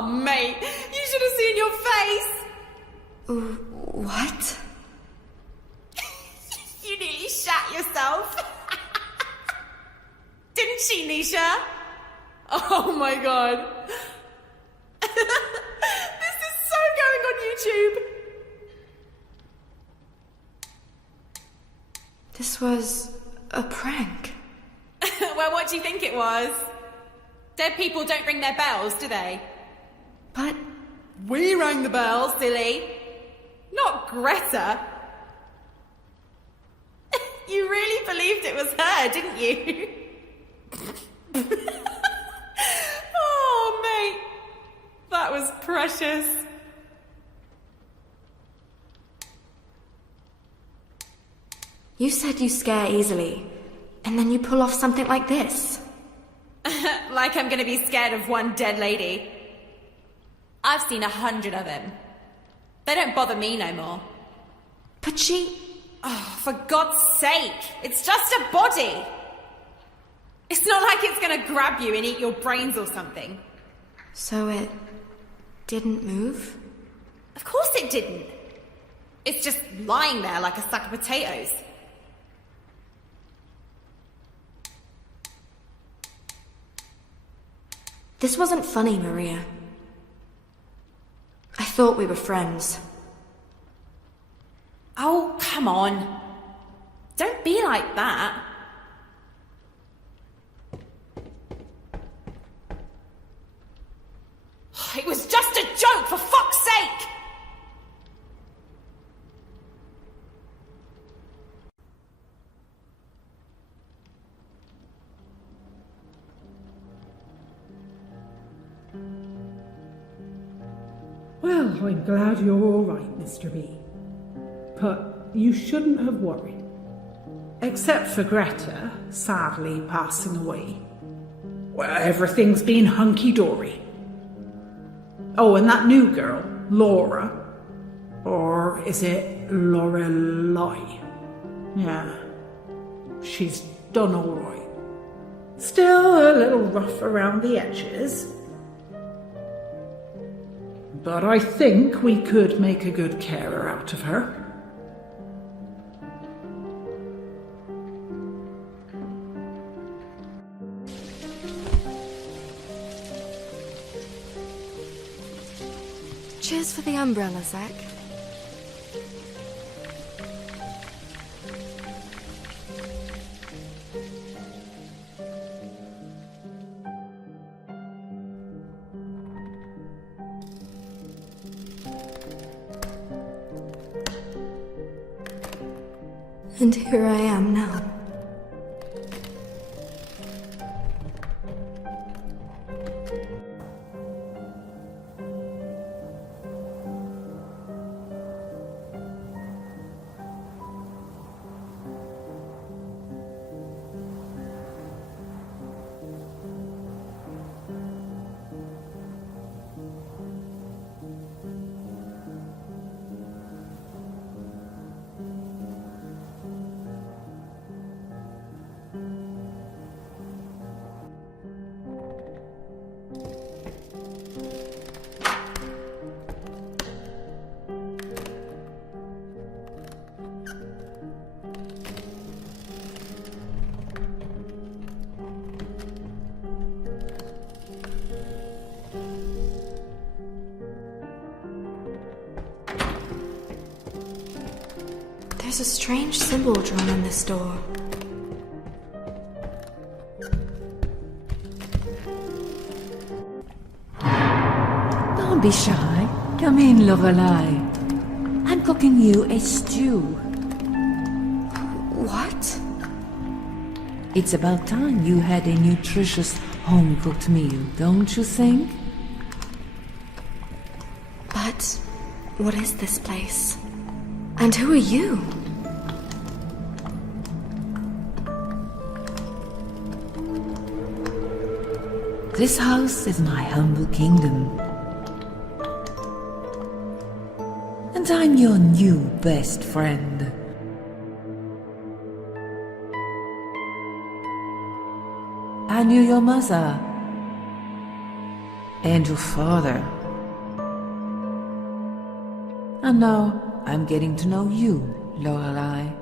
Oh, mate, you should have seen your face. What? You nearly shat yourself. Didn't she, Nisha? Oh my god. This is so going on YouTube. This was a prank. Well, what do you think it was? Dead people don't ring their bells, do they? But We rang the bell, silly. Not Greta. You really believed it was her, didn't you? Oh, mate. That was precious. you said you scare easily, and then you pull off something like this. Like I'm gonna be scared of one dead lady. I've seen 100 of them. They don't bother me no more. But she... Oh, for God's sake, it's just a body. It's not like it's gonna grab you and eat your brains or something. So it didn't move? Of course it didn't. It's just lying there like a sack of potatoes. This wasn't funny, Maria. I thought we were friends. Oh, come on. Don't be like that. It was just a joke, for fuck's sake! Well, I'm glad you're all right, Mr. B. But you shouldn't have worried. Except for Greta, sadly passing away. Well, everything's been hunky-dory. Oh, and that new girl, Laura. Or is it Lorelai? Yeah, she's done all right. Still a little rough around the edges. But I think we could make a good carer out of her. Cheers for the umbrella, Zach. And here I am now. There's a strange symbol drawn on this door. Don't be shy. Come in, Lorelai. I'm cooking you a stew. What? It's about time you had a nutritious home-cooked meal, don't you think? But what is this place? And who are you? This house is my humble kingdom. And I'm your new best friend. I knew your mother. And your father. And now I'm getting to know you, Lorelai.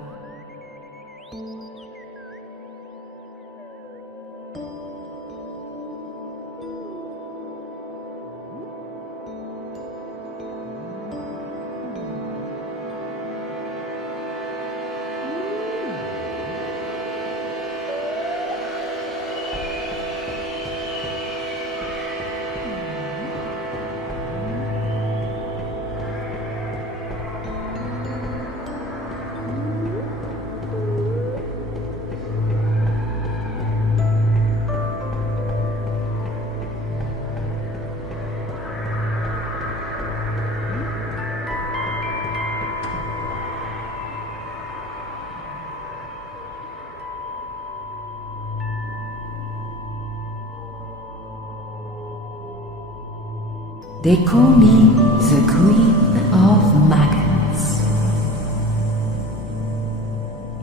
They call me the Queen of Maggots.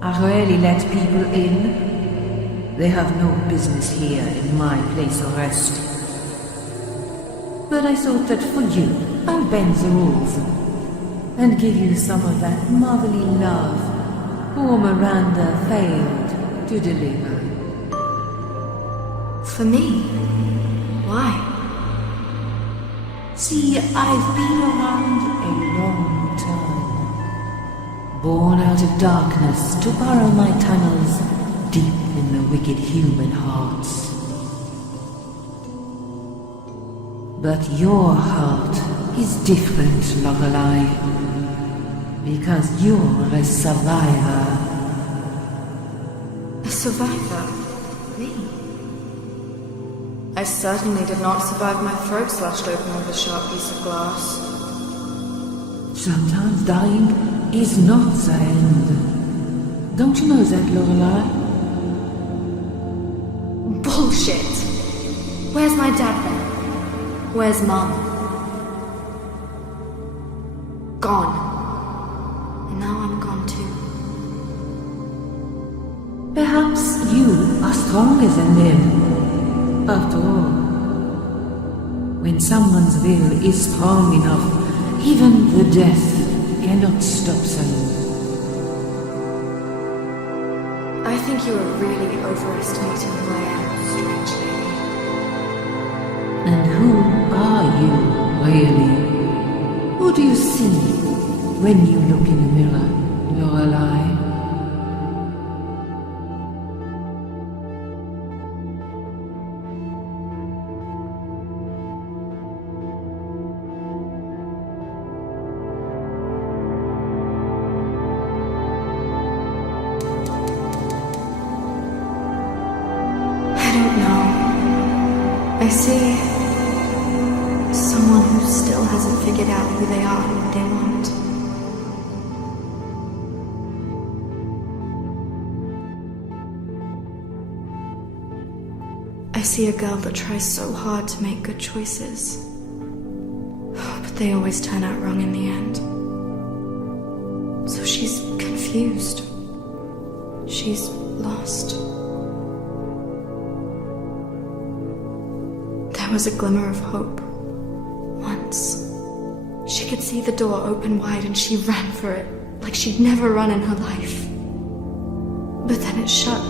I rarely let people in. They have no business here in my place of rest. But I thought that for you, I'll bend the rules and give you some of that motherly love poor Miranda failed to deliver. For me? Why? See, I've been around a long time. Born out of darkness to burrow my tunnels deep in the wicked human hearts. But your heart is different, Lorelai, because you're a survivor. A survivor? Me? I certainly did not survive my throat slashed open with a sharp piece of glass. Sometimes dying is not the end. Don't you know that, Lorelai? Bullshit! Where's my dad then? Where's Mom? Gone. And now I'm gone too. Perhaps you are stronger than them. After all, when someone's will is strong enough, even the death cannot stop them. I think you are really overestimating who I am, strange lady. And who are you, really? Who do you see when you look in the mirror, Lorelai? I see someone who still hasn't figured out who they are and what they want. I see a girl that tries so hard to make good choices, but they always turn out wrong in the end. So she's confused. She's lost. There was a glimmer of hope. Once. She could see the door open wide and she ran for it, like she'd never run in her life. But then it shut.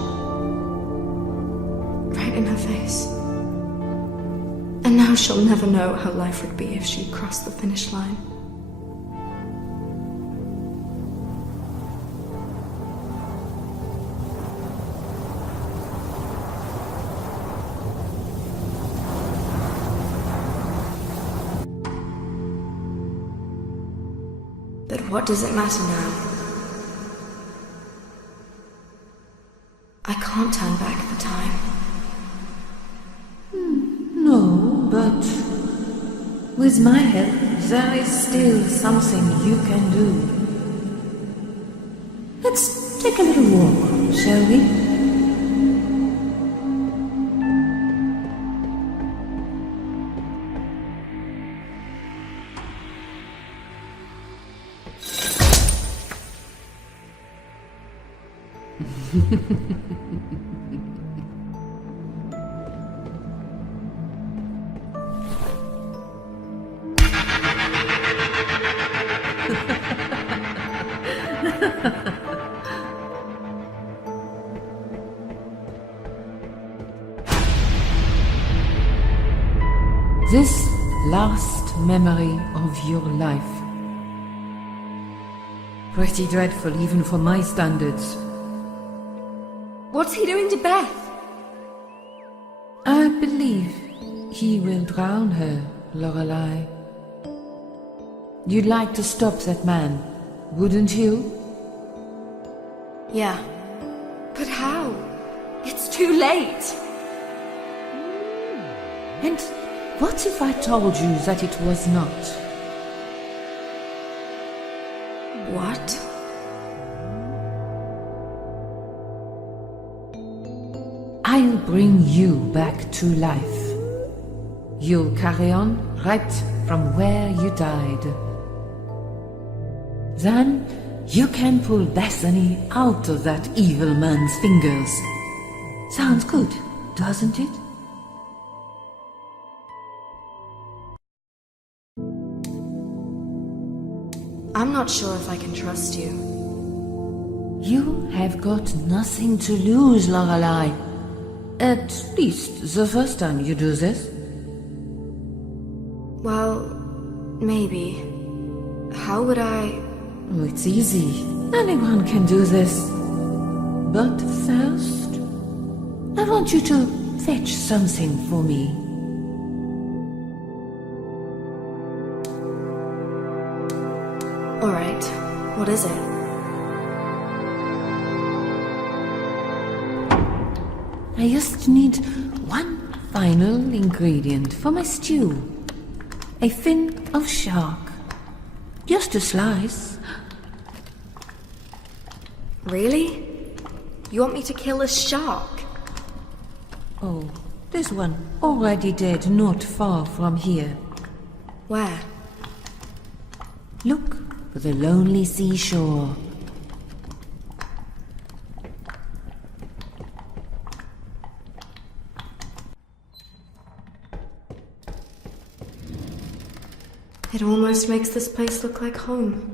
Right in her face. And now she'll never know how life would be if she'd crossed the finish line. But what does it matter now? I can't turn back the time. No, but with my help, there is still something you can do. Let's take a little walk, shall we? This last memory of your life. Pretty dreadful even for my standards. What's he doing to Beth? I believe he will drown her, Lorelai. You'd like to stop that man, wouldn't you? Yeah. But how? It's too late. And what if I told you that it was not? What? I'll bring you back to life. You'll carry on right from where you died. Then you can pull Bethany out of that evil man's fingers. Sounds good, doesn't it? I'm not sure if I can trust you. You have got nothing to lose, Lorelai. At least the first time you do this. Well, maybe. How would I... Oh, it's easy. Anyone can do this. But first, I want you to fetch something for me. All right. What is it? I just need one final ingredient for my stew. A fin of shark. Just a slice. Really? You want me to kill a shark? Oh, there's one already dead not far from here. Where? Look for the lonely seashore. It almost makes this place look like home.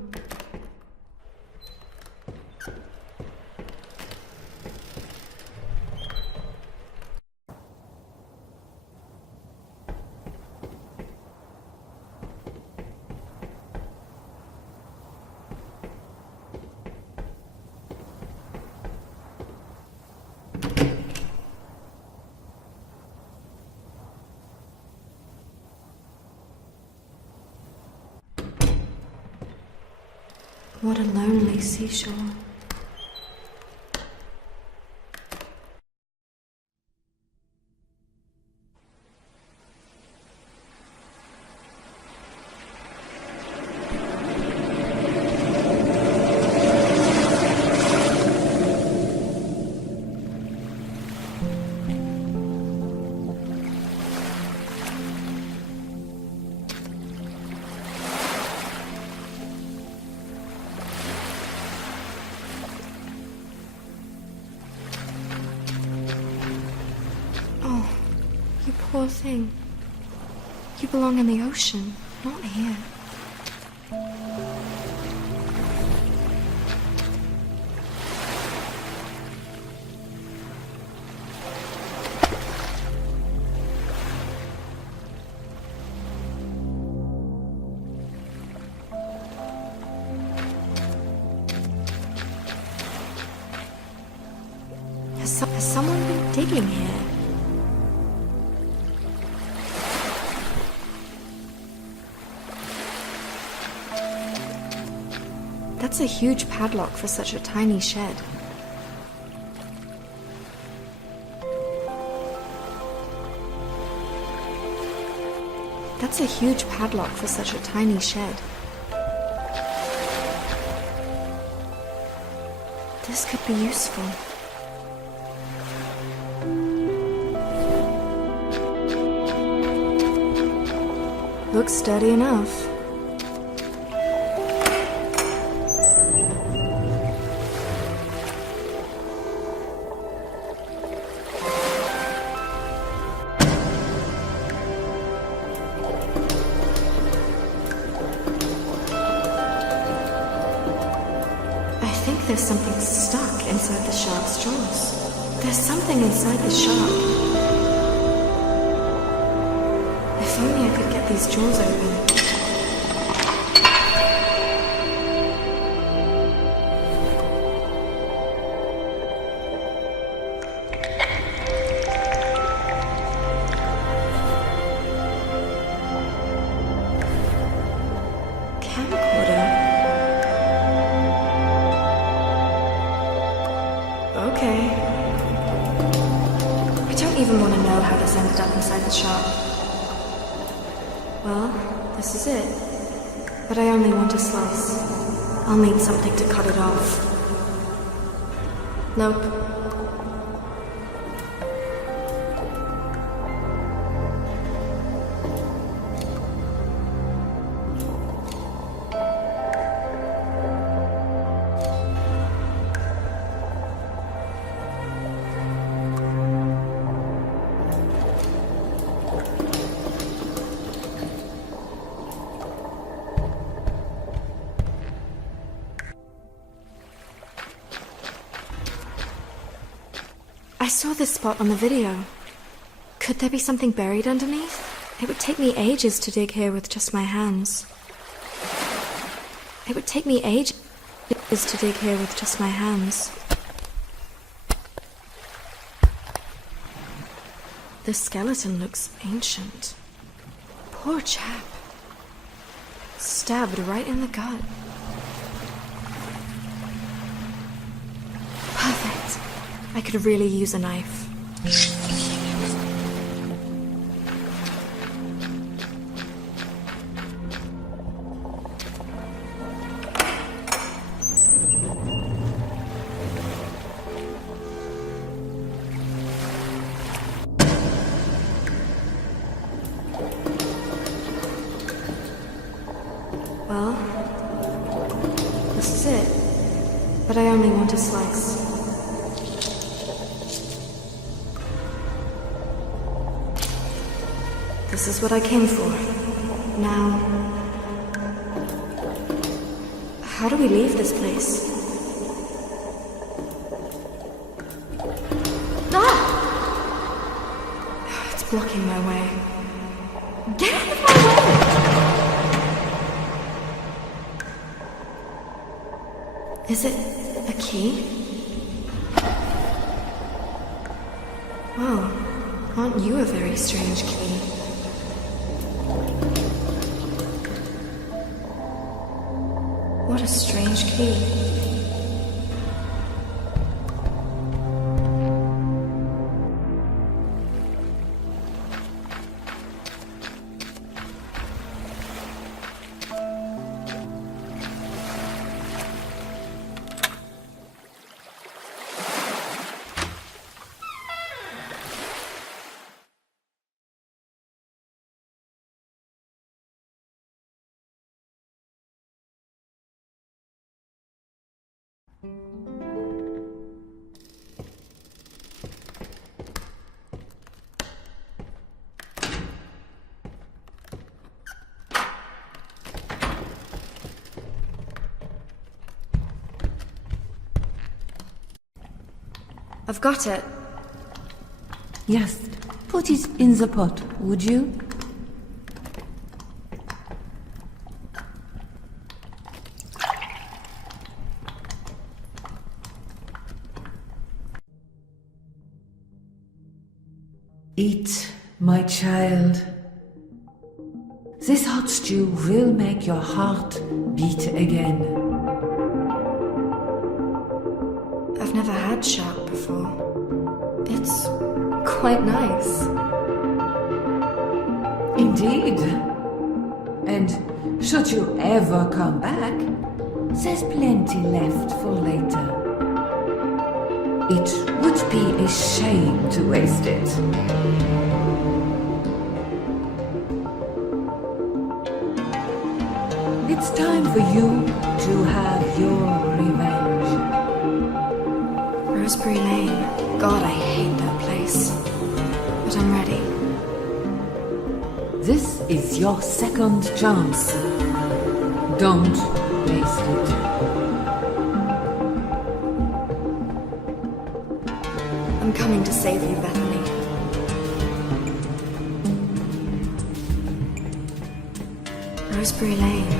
What a lonely seashore. You poor thing. You belong in the ocean, not here. Has someone been digging here? That's a huge padlock for such a tiny shed. That's a huge padlock for such a tiny shed. This could be useful. Looks sturdy enough. there's something stuck inside the shark's jaws. There's something inside the shark. If only I could get these jaws open. Okay. I don't even want to know how this ended up inside the shark. Well, this is it. But I only want a slice. I'll need something to cut it off. Nope. I saw this spot on the video. Could there be something buried underneath? It would take me ages to dig here with just my hands. It would take me ages to dig here with just my hands. The skeleton looks ancient. Poor chap. Stabbed right in the gut. Perfect. I could really use a knife. Well, this is it. But I only want a slice. This is what I came for. Now, how do we leave this place? Ah! It's blocking my way. Get out of my way! Is it a key? Whoa, aren't you a very strange key? What a strange key. I've got it. Yes, put it in the pot, would you? Eat, my child. This hot stew will make your heart beat again. I've never had shark before. It's quite nice. Indeed. And should you ever come back, there's plenty left for later. It would be a shame to waste it. It's time for you to have your revenge. Roseberry Lane. God, I hate that place. But I'm ready. This is your second chance. Don't waste it. I'm coming to save you, Bethany. Roseberry Lane.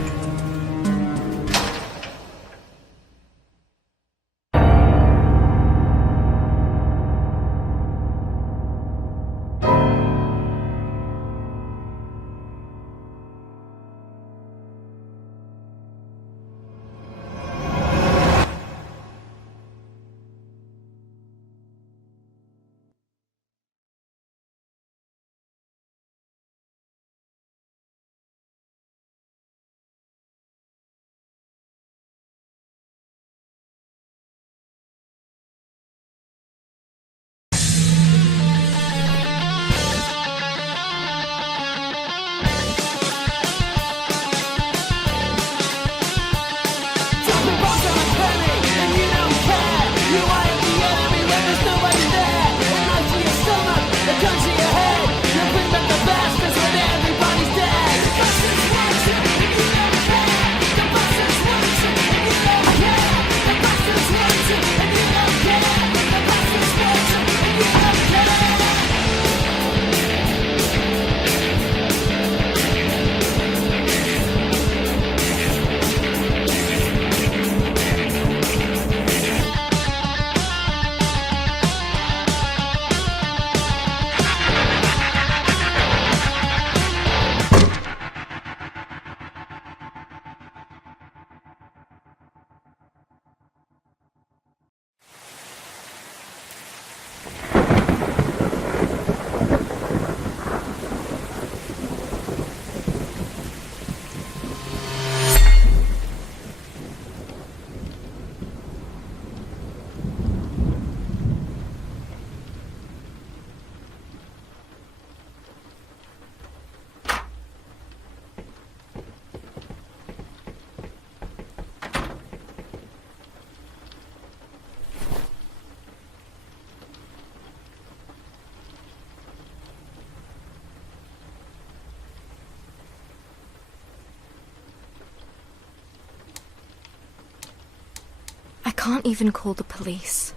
I can't even call the police.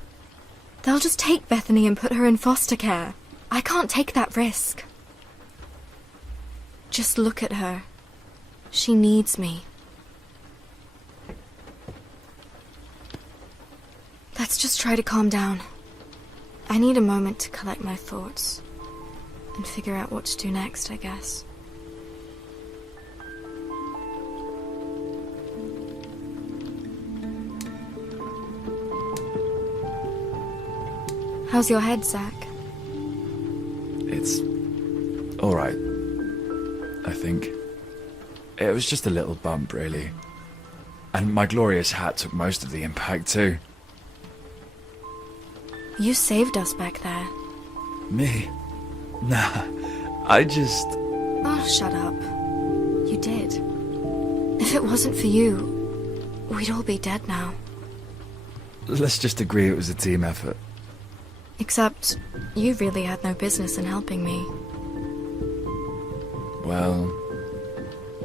They'll just take Bethany and put her in foster care. I can't take that risk. Just look at her. She needs me. Let's just try to calm down. I need a moment to collect my thoughts and figure out what to do next, I guess. How's your head, Zach? It's all right, I think. It was just a little bump, really. And my glorious hat took most of the impact, too. You saved us back there. Me? Nah, I just... Oh, shut up. You did. If it wasn't for you, we'd all be dead now. Let's just agree it was a team effort. Except, you really had no business in helping me. Well,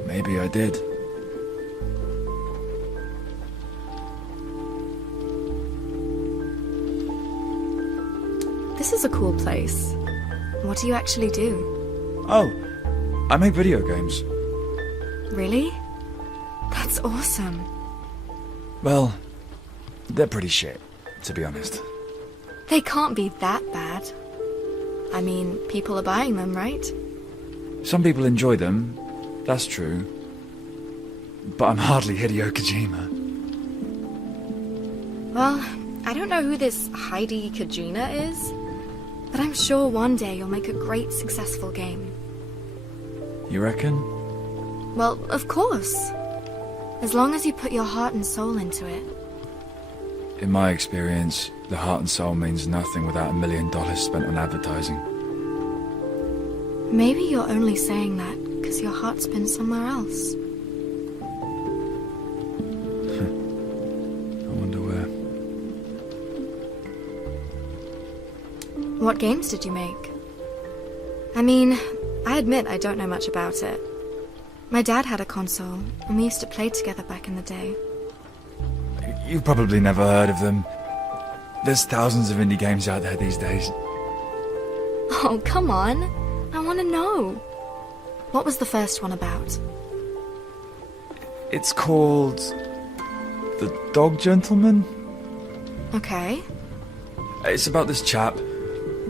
maybe I did. This is a cool place. What do you actually do? Oh, I make video games. Really? That's awesome. Well, they're pretty shit, to be honest. They can't be that bad. I mean, people are buying them, right? Some people enjoy them, that's true. But I'm hardly Hideo Kojima. Well, I don't know who this Heidi Kojima is, but I'm sure one day you'll make a great, successful game. You reckon? Well, of course. As long as you put your heart and soul into it. In my experience, the heart and soul means nothing without $1 million spent on advertising. Maybe you're only saying that because your heart's been somewhere else. I wonder where. What games did you make? I mean, I admit I don't know much about it. My dad had a console, and we used to play together back in the day. You've probably never heard of them. There's thousands of indie games out there these days. Oh, come on. I want to know. What was the first one about? It's called... The Dog Gentleman? Okay. It's about this chap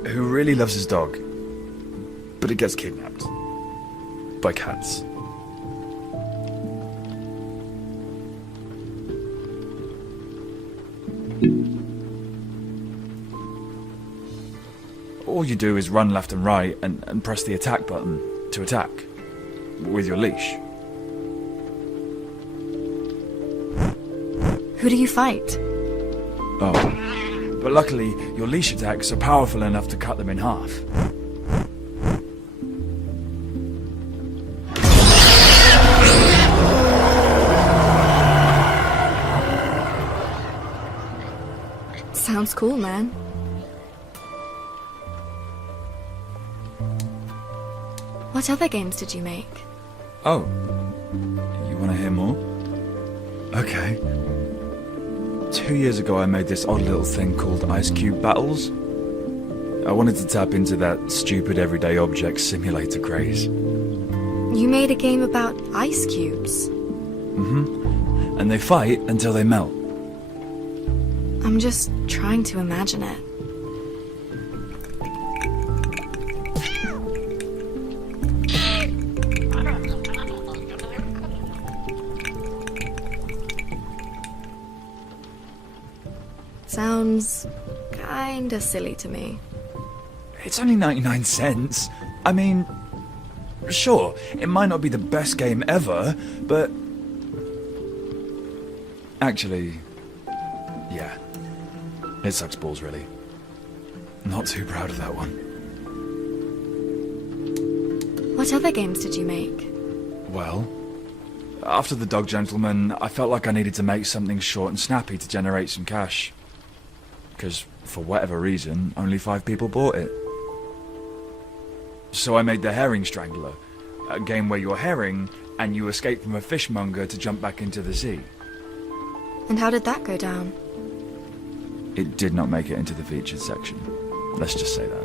who really loves his dog, but he gets kidnapped by cats. All you do is run left and right and press the attack button to attack with your leash. Who do you fight? Oh. But luckily, your leash attacks are powerful enough to cut them in half. Sounds cool, man. What other games did you make? Oh. You want to hear more? Okay. 2 years ago I made this odd little thing called Ice Cube Battles. I wanted to tap into that stupid everyday object simulator craze. You made a game about ice cubes. Mm-hmm. And they fight until they melt. I'm just trying to imagine it. Sounds kinda silly to me. It's only 99 cents. I mean, sure, it might not be the best game ever, but... Actually, yeah. It sucks balls, really. Not too proud of that one. What other games did you make? Well, after The Dog Gentleman, I felt like I needed to make something short and snappy to generate some cash. Because, for whatever reason, only 5 people bought it. So I made The Herring Strangler, a game where you're herring and you escape from a fishmonger to jump back into the sea. And how did that go down? It did not make it into the featured section. Let's just say that.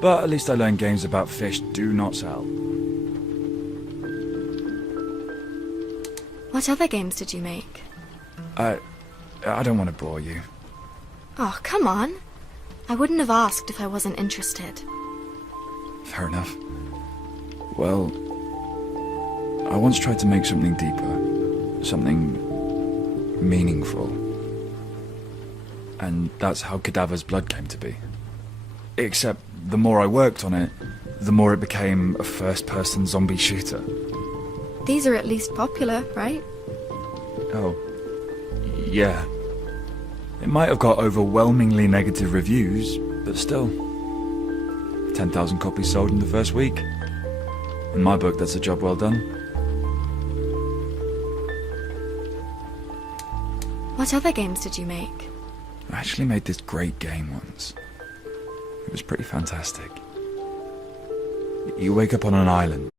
But at least I learned games about fish do not sell. What other games did you make? I don't want to bore you. Oh, come on. I wouldn't have asked if I wasn't interested. Fair enough. Well, I once tried to make something deeper. Something meaningful. And that's how Cadaver's Blood came to be. Except the more I worked on it, the more it became a first-person zombie shooter. These are at least popular, right? Oh, yeah. It might have got overwhelmingly negative reviews, but still. 10,000 copies sold in the first week. In my book, that's a job well done. What other games did you make? I actually made this great game once. It was pretty fantastic. You wake up on an island,